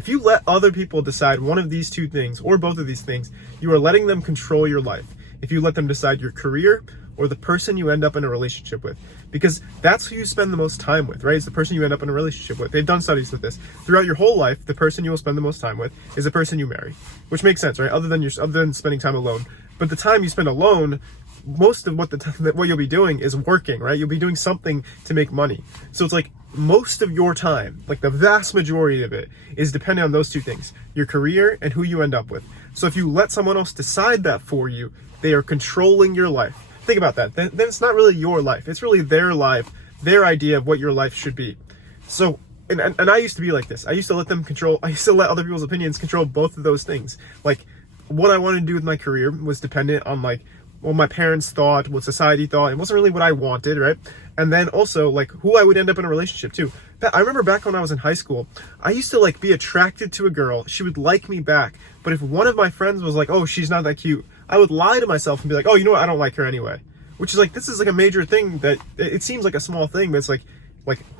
If you let other people decide one of these two things or both of these things, you are letting them control your life. If you let them decide your career or the person you end up in a relationship with, because that's who you spend the most time with, right? It's the person you end up in a relationship with. They've done studies with this. Throughout your whole life, the person you will spend the most time with is the person you marry, which makes sense, right? Other than spending time alone. But the time you spend alone, most of what you'll be doing is working, right? You'll be doing something to make money. So it's like most of your time, like the vast majority of it, is dependent on those two things, your career and who you end up with. So if you let someone else decide that for you, they are controlling your life. Think about that. Then it's not really your life. It's really their life, their idea of what your life should be. So, and I used to be like this. I used to let other people's opinions control both of those things. Like, what I wanted to do with my career was dependent on like what my parents thought, what society thought. It wasn't really what I wanted, right? And then also like who I would end up in a relationship to. I remember back when I was in high school, I used to like be attracted to a girl. She would like me back. But if one of my friends was like, oh, she's not that cute, I would lie to myself and be like, oh, you know what? I don't like her anyway. Which is like, this is like a major thing that it seems like a small thing, but it's like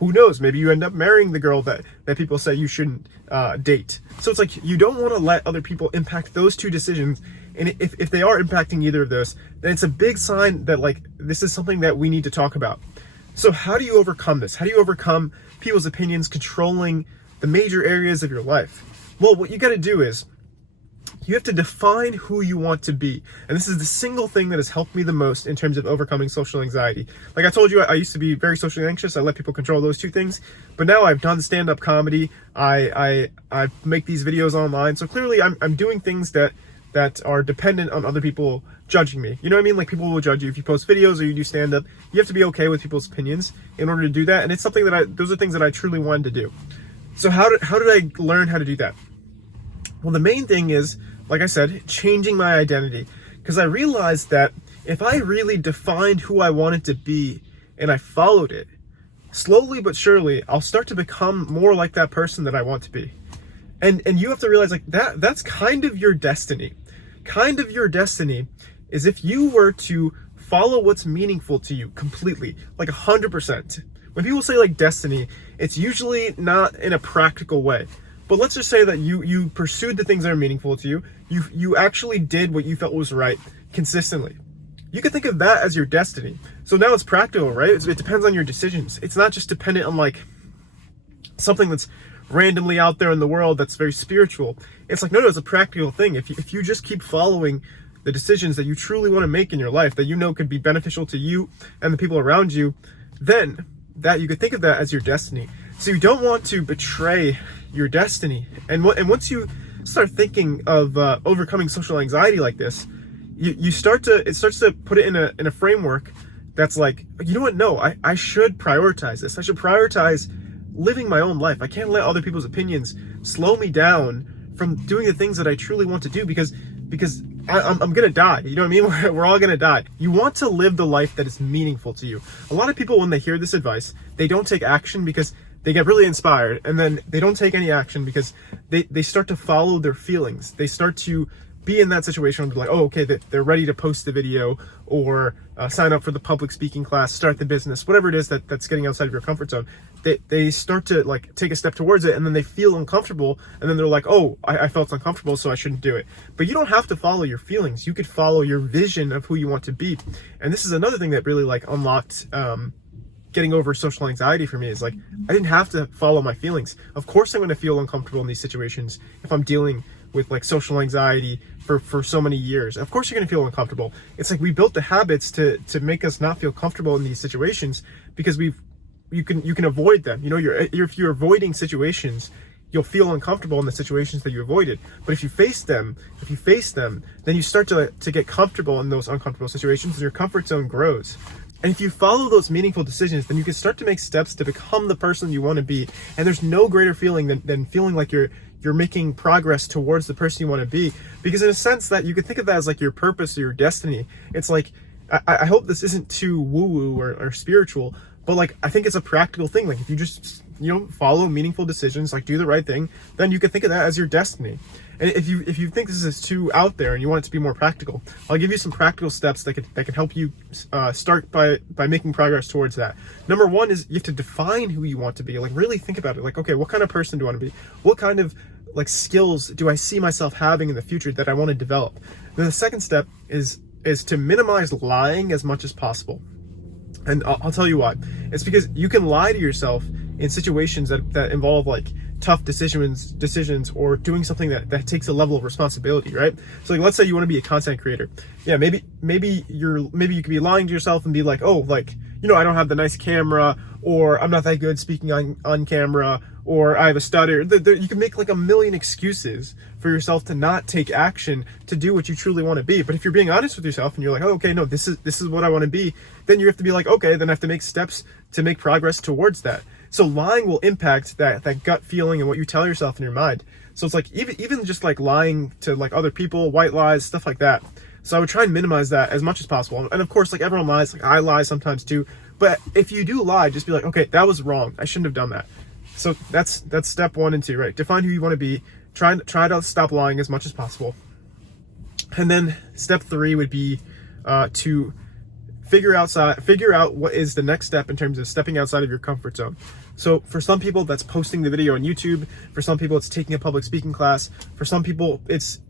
who knows? Maybe you end up marrying the girl that people say you shouldn't date. So it's like, you don't want to let other people impact those two decisions. And if they are impacting either of those, then it's a big sign that like, this is something that we need to talk about. So how do you overcome this? How do you overcome people's opinions controlling the major areas of your life? Well, what you got to do is, you have to define who you want to be. And this is the single thing that has helped me the most in terms of overcoming social anxiety. Like I told you, I used to be very socially anxious. I let people control those two things. But now I've done stand-up comedy. I make these videos online. So clearly I'm doing things that are dependent on other people judging me. You know what I mean? Like people will judge you if you post videos or you do stand-up. You have to be okay with people's opinions in order to do that. And it's something those are things that I truly wanted to do. So how did I learn how to do that? Well, the main thing is, like I said, changing my identity. Because I realized that if I really defined who I wanted to be and I followed it, slowly but surely, I'll start to become more like that person that I want to be. And you have to realize like that's kind of your destiny. Kind of your destiny is if you were to follow what's meaningful to you completely, like 100%. When people say like destiny, it's usually not in a practical way. But let's just say that you pursued the things that are meaningful to you. You actually did what you felt was right consistently. You can think of that as your destiny. So now it's practical, right? It depends on your decisions. It's not just dependent on like something that's randomly out there in the world that's very spiritual. It's like, no, it's a practical thing. If you just keep following the decisions that you truly want to make in your life, that you know could be beneficial to you and the people around you, then that you could think of that as your destiny. So you don't want to betray your destiny. And once you start thinking of overcoming social anxiety like this, it starts to put it in a framework that's like, you know what? No, I should prioritize this. I should prioritize living my own life. I can't let other people's opinions slow me down from doing the things that I truly want to do because I'm gonna die. You know what I mean? We're all gonna die. You want to live the life that is meaningful to you. A lot of people, when they hear this advice, they don't take action because they get really inspired, and then they don't take any action because they start to follow their feelings. They start to be in that situation where they're like, oh, okay, they're ready to post the video or sign up for the public speaking class, start the business, whatever it is that's getting outside of your comfort zone. They start to like take a step towards it, and then they feel uncomfortable, and then they're like, oh, I felt uncomfortable, so I shouldn't do it. But you don't have to follow your feelings. You could follow your vision of who you want to be. And this is another thing that really like unlocked getting over social anxiety for me, is like, I didn't have to follow my feelings. Of course I'm going to feel uncomfortable in these situations if I'm dealing with like social anxiety for so many years. Of course you're going to feel uncomfortable. It's like we built the habits to make us not feel comfortable in these situations because you can avoid them. You know, if you're avoiding situations, you'll feel uncomfortable in the situations that you avoided. But if you face them, then you start to get comfortable in those uncomfortable situations, and your comfort zone grows. And if you follow those meaningful decisions, then you can start to make steps to become the person you want to be. And there's no greater feeling than feeling like you're making progress towards the person you want to be. Because in a sense that you could think of that as like your purpose or your destiny. It's like, I hope this isn't too woo-woo or spiritual, but like, I think it's a practical thing. Like if you just, follow meaningful decisions, like do the right thing, then you can think of that as your destiny. And if you think this is too out there and you want it to be more practical, I'll give you some practical steps that can help you start by making progress towards that. Number one is you have to define who you want to be. Like really think about it. Like, okay, what kind of person do I want to be? What kind of like skills do I see myself having in the future that I want to develop? Then the second step is to minimize lying as much as possible. And I'll tell you why. It's because you can lie to yourself in situations that involve like tough decisions or doing something that takes a level of responsibility, right? So like, let's say you want to be a content creator. Yeah, maybe you could be lying to yourself and be like, oh, like, you know, I don't have the nice camera, or I'm not that good speaking on camera, or I have a stutter. You can make like a million excuses for yourself to not take action to do what you truly want to be. But if you're being honest with yourself and you're like, oh, okay, no, this is what I want to be, then you have to be like, okay, then I have to make steps to make progress towards that. So lying will impact that gut feeling and what you tell yourself in your mind. So it's like even just like lying to like other people, white lies, stuff like that. So I would try and minimize that as much as possible. And of course, like everyone lies, like I lie sometimes too. But if you do lie, just be like, okay, that was wrong. I shouldn't have done that. So that's step 1 and 2, right? Define who you want to be. Try to stop lying as much as possible. And then step 3 would be to figure out what is the next step in terms of stepping outside of your comfort zone. So for some people, that's posting the video on YouTube. For some people, it's taking a public speaking class. For some people, it's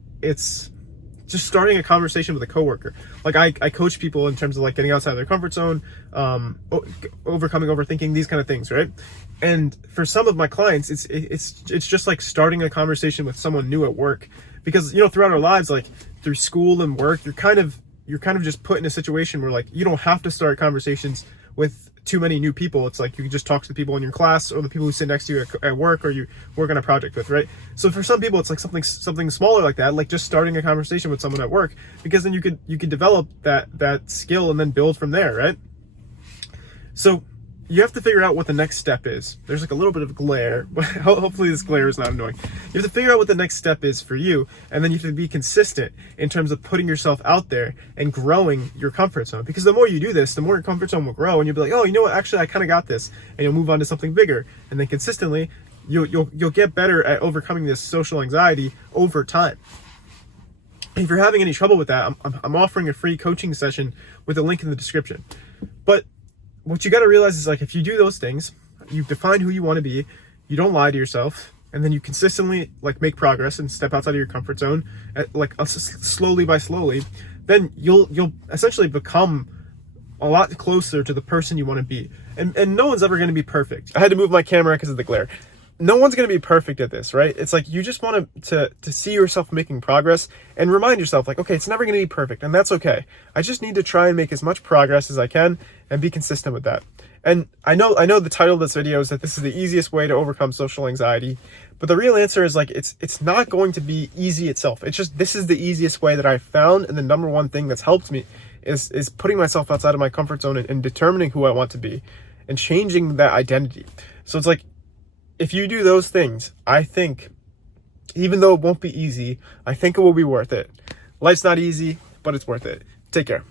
just starting a conversation with a coworker. Like I coach people in terms of like getting outside of their comfort zone, overcoming overthinking, these kind of things, right? And for some of my clients, it's just like starting a conversation with someone new at work, because you know, throughout our lives, like through school and work, you're kind of just put in a situation where like you don't have to start conversations with too many new people. It's like you can just talk to the people in your class or the people who sit next to you at work or you work on a project with, right? So for some people, it's like something smaller like that, like just starting a conversation with someone at work, because then you could develop that skill and then build from there, right? So you have to figure out what the next step is. There's like a little bit of glare, but hopefully this glare is not annoying. You have to figure out what the next step is for you, and then you have to be consistent in terms of putting yourself out there and growing your comfort zone. Because the more you do this, the more your comfort zone will grow, and you'll be like, oh, you know what, actually I kind of got this, and you'll move on to something bigger. And then consistently, you'll get better at overcoming this social anxiety over time. If you're having any trouble with that, I'm offering a free coaching session with a link in the description. But what you got to realize is, like, if you do those things, you define who you want to be, you don't lie to yourself, and then you consistently like make progress and step outside of your comfort zone, slowly by slowly, then you'll essentially become a lot closer to the person you want to be. And no one's ever going to be perfect. I had to move my camera because of the glare. No one's going to be perfect at this, right? It's like you just want to see yourself making progress and remind yourself, like, okay, it's never going to be perfect, and that's okay. I just need to try and make as much progress as I can and be consistent with that. And I know the title of this video is that this is the easiest way to overcome social anxiety, but the real answer is like it's not going to be easy itself. It's just, this is the easiest way that I've found, and the number one thing that's helped me is putting myself outside of my comfort zone and determining who I want to be and changing that identity. So it's like, if you do those things, I think, even though it won't be easy, I think it will be worth it. Life's not easy, but it's worth it. Take care.